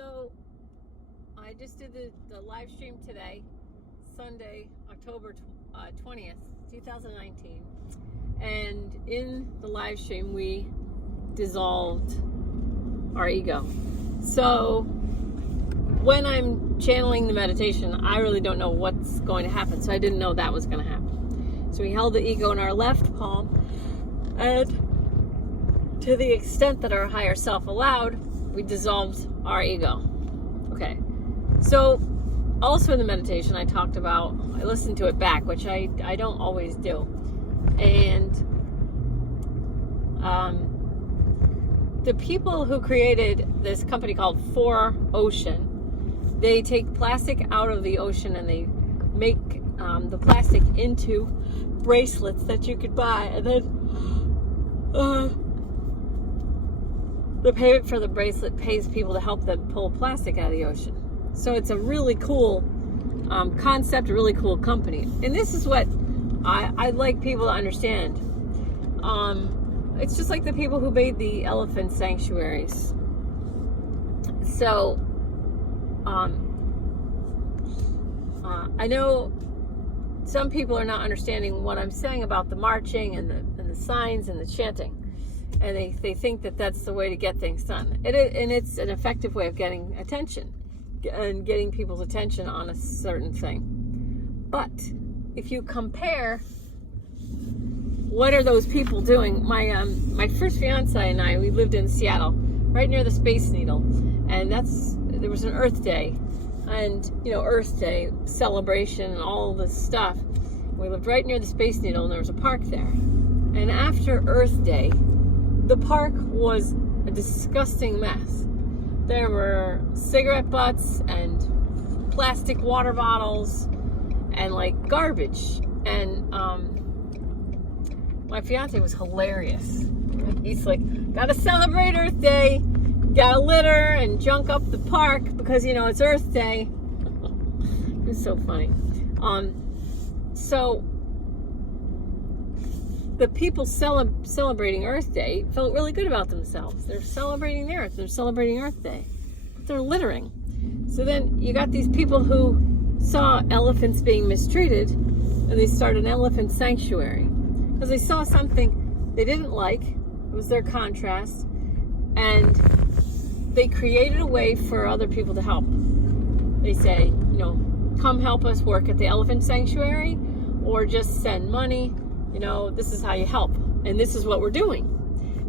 So I just did the live stream today, Sunday, October 20th, 2019. And in the live stream, we dissolved our ego. So when I'm channeling the meditation, I really don't know what's going to happen. So I didn't know that was going to happen. So we held the ego in our left palm, and to the extent that our higher self allowed, we dissolved our ego. Okay. So also in the meditation, I listened to it back, which I don't always do. And the people who created this company called 4Ocean, they take plastic out of the ocean and they make the plastic into bracelets that you could buy, and then the payment for the bracelet pays people to help them pull plastic out of the ocean. So it's a really cool concept, a really cool company. And this is what I'd like people to understand. It's just like the people who made the elephant sanctuaries. So I know some people are not understanding what I'm saying about the marching and the signs and the chanting. And they think that that's the way to get things done. And it's an effective way of getting attention and getting people's attention on a certain thing. But if you compare, what are those people doing? My first fiance and I, we lived in Seattle, right near the Space Needle, and there was an Earth Day, and Earth Day celebration and all this stuff. We lived right near the Space Needle, and there was a park there. And after Earth Day, the park was a disgusting mess. There were cigarette butts and plastic water bottles and like garbage. And my fiance was hilarious. He's like, gotta celebrate Earth Day, gotta litter and junk up the park because it's Earth Day. It was so funny. So the people celebrating Earth Day felt really good about themselves. They're celebrating the Earth. They're celebrating Earth Day. But they're littering. So then you got these people who saw elephants being mistreated, and they started an elephant sanctuary. Because they saw something they didn't like. It was their contrast. And they created a way for other people to help. They say, come help us work at the elephant sanctuary, or just send money. This is how you help, and this is what we're doing.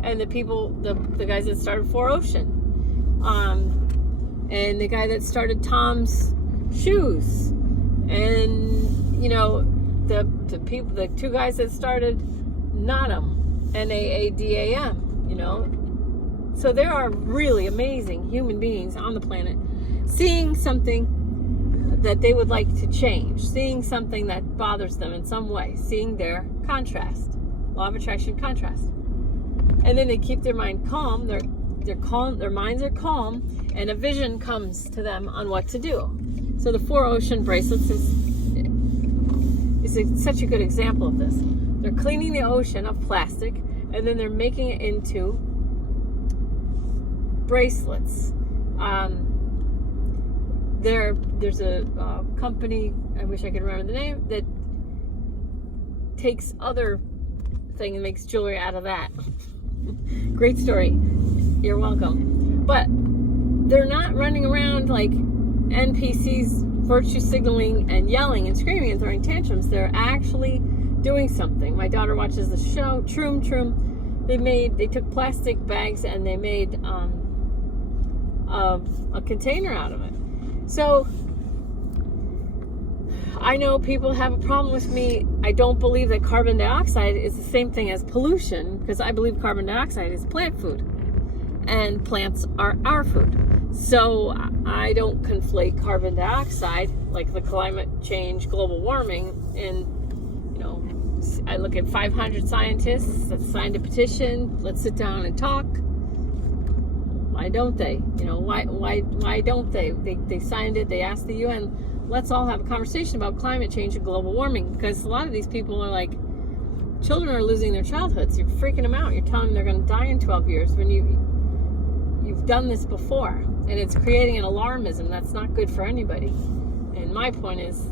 And the people, the guys that started 4Ocean, and the guy that started Tom's Shoes, and the people, the two guys that started NAADAM, NAADAM. So there are really amazing human beings on the planet seeing something that they would like to change, seeing something that bothers them in some way, seeing their contrast, law of attraction contrast. And then they keep their mind calm, they're calm, their minds are calm, and a vision comes to them on what to do. So the 4Ocean bracelets is such a good example of this. They're cleaning the ocean of plastic, and then they're making it into bracelets. There's a company, I wish I could remember the name, that takes other thing and makes jewelry out of that. Great story. You're welcome. But they're not running around like NPCs virtue signaling and yelling and screaming and throwing tantrums. They're actually doing something. My daughter watches the show, Troom. They took plastic bags and they made a container out of it. So I know people have a problem with me. I don't believe that carbon dioxide is the same thing as pollution, because I believe carbon dioxide is plant food and plants are our food. So I don't conflate carbon dioxide like the climate change, global warming, and I look at 500 scientists that signed a petition. Let's sit down and talk. Why don't they? Why don't they? They signed it. They asked the UN, let's all have a conversation about climate change and global warming, because a lot of these people are like, children are losing their childhoods. You're freaking them out. You're telling them they're going to die in 12 years when you've done this before. and it's creating an alarmism that's not good for anybody. And my point is,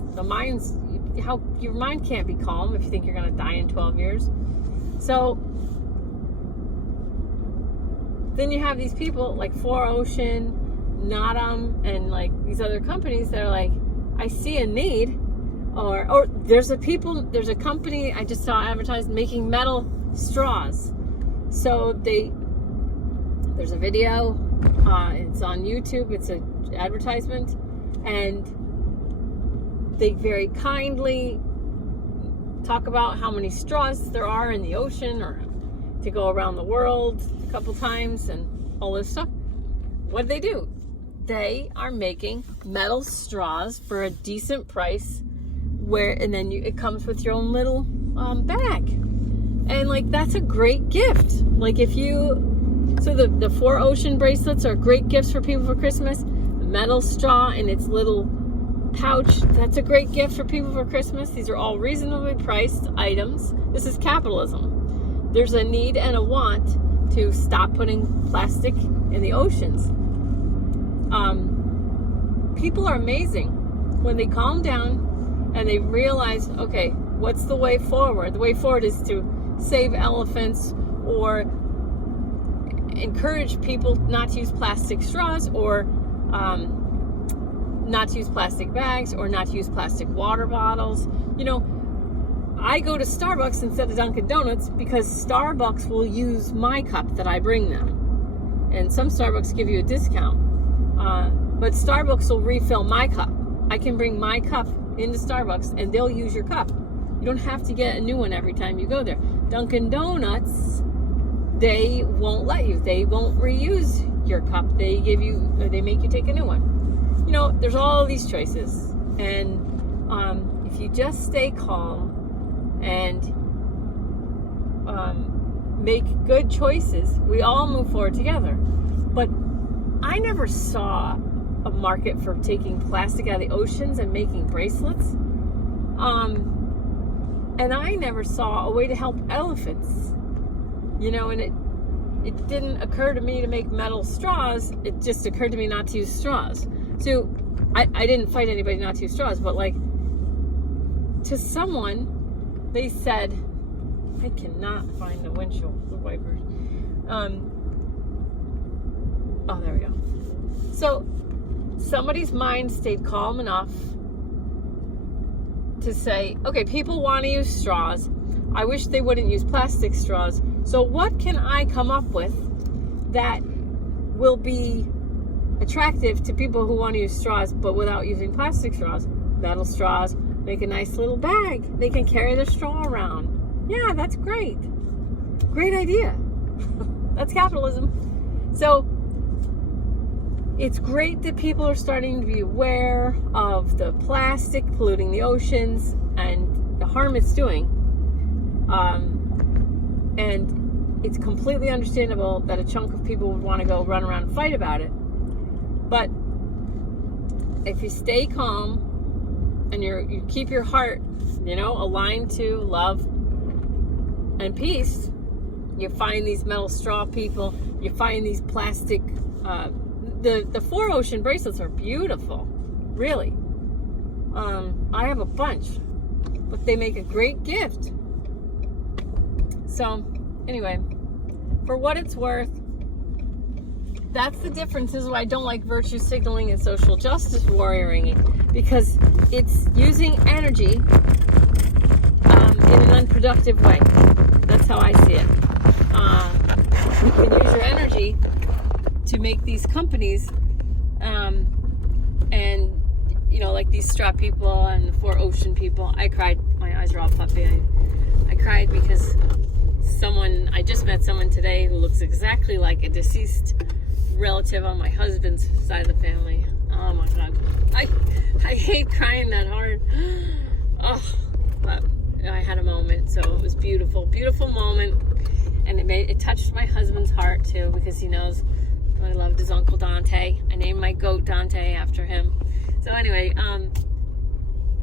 how your mind can't be calm if you think you're going to die in 12 years. So then you have these people like 4Ocean, Natum, and like these other companies that are like, I see a need, or there's a company I just saw advertised making metal straws. So there's a video, it's on YouTube, it's an advertisement, and they very kindly talk about how many straws there are in the ocean, or to go around the world a couple times and all this stuff. What do? They are making metal straws for a decent price, and then it comes with your own little bag. And like, that's a great gift. Like the 4Ocean bracelets are great gifts for people for Christmas. The metal straw in its little pouch, that's a great gift for people for Christmas. These are all reasonably priced items. This is capitalism. There's a need and a want to stop putting plastic in the oceans. People are amazing when they calm down and they realize, okay, what's the way forward? The way forward is to save elephants, or encourage people not to use plastic straws, or not to use plastic bags, or not to use plastic water bottles. You know, I go to Starbucks instead of Dunkin' Donuts because Starbucks will use my cup that I bring them. And some Starbucks give you a discount. But Starbucks will refill my cup. I can bring my cup into Starbucks and they'll use your cup. You don't have to get a new one every time you go there. Dunkin' Donuts, they won't let you. They won't reuse your cup. They make you take a new one. You know, there's all these choices. And if you just stay calm and make good choices, we all move forward together. But I never saw a market for taking plastic out of the oceans and making bracelets. And I never saw a way to help elephants. You know, and it didn't occur to me to make metal straws. It just occurred to me not to use straws. So I didn't fight anybody not to use straws, but like, to someone, they said, I cannot find the windshield, the wipers. Oh, there we go. So somebody's mind stayed calm enough to say, okay, people want to use straws. I wish they wouldn't use plastic straws. So what can I come up with that will be attractive to people who want to use straws, but without using plastic straws? Metal straws, make a nice little bag. They can carry their straw around. Yeah, that's great. Great idea. That's capitalism. So it's great that people are starting to be aware of the plastic polluting the oceans and the harm it's doing. And it's completely understandable that a chunk of people would want to go run around and fight about it. But if you stay calm and you keep your heart, aligned to love and peace, you find these metal straw people, you find these plastic, the 4Ocean bracelets are beautiful, really. I have a bunch, but they make a great gift. So anyway, for what it's worth, that's the difference. This is why I don't like virtue signaling and social justice warrioring, because it's using energy in an unproductive way. That's how I see it. You can use your energy to make these companies, and like these straw people and the 4Ocean people. I cried. My eyes are all puffy. I cried because I just met someone today who looks exactly like a deceased relative on my husband's side of the family. Oh my God. I hate crying that hard. Oh, but I had a moment, so it was beautiful. Beautiful moment. And it touched my husband's heart too, because he knows I loved his Uncle Dante. I named my goat Dante after him. So anyway,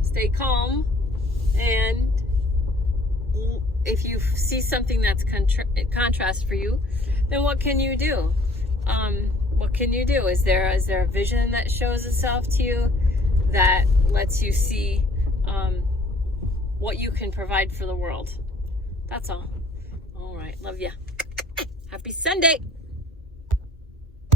stay calm, and if you see something that's contrast for you, then what can you do? what can you do? Is there a vision that shows itself to you that lets you see what you can provide for the world? That's all. All right. Love ya. Happy Sunday.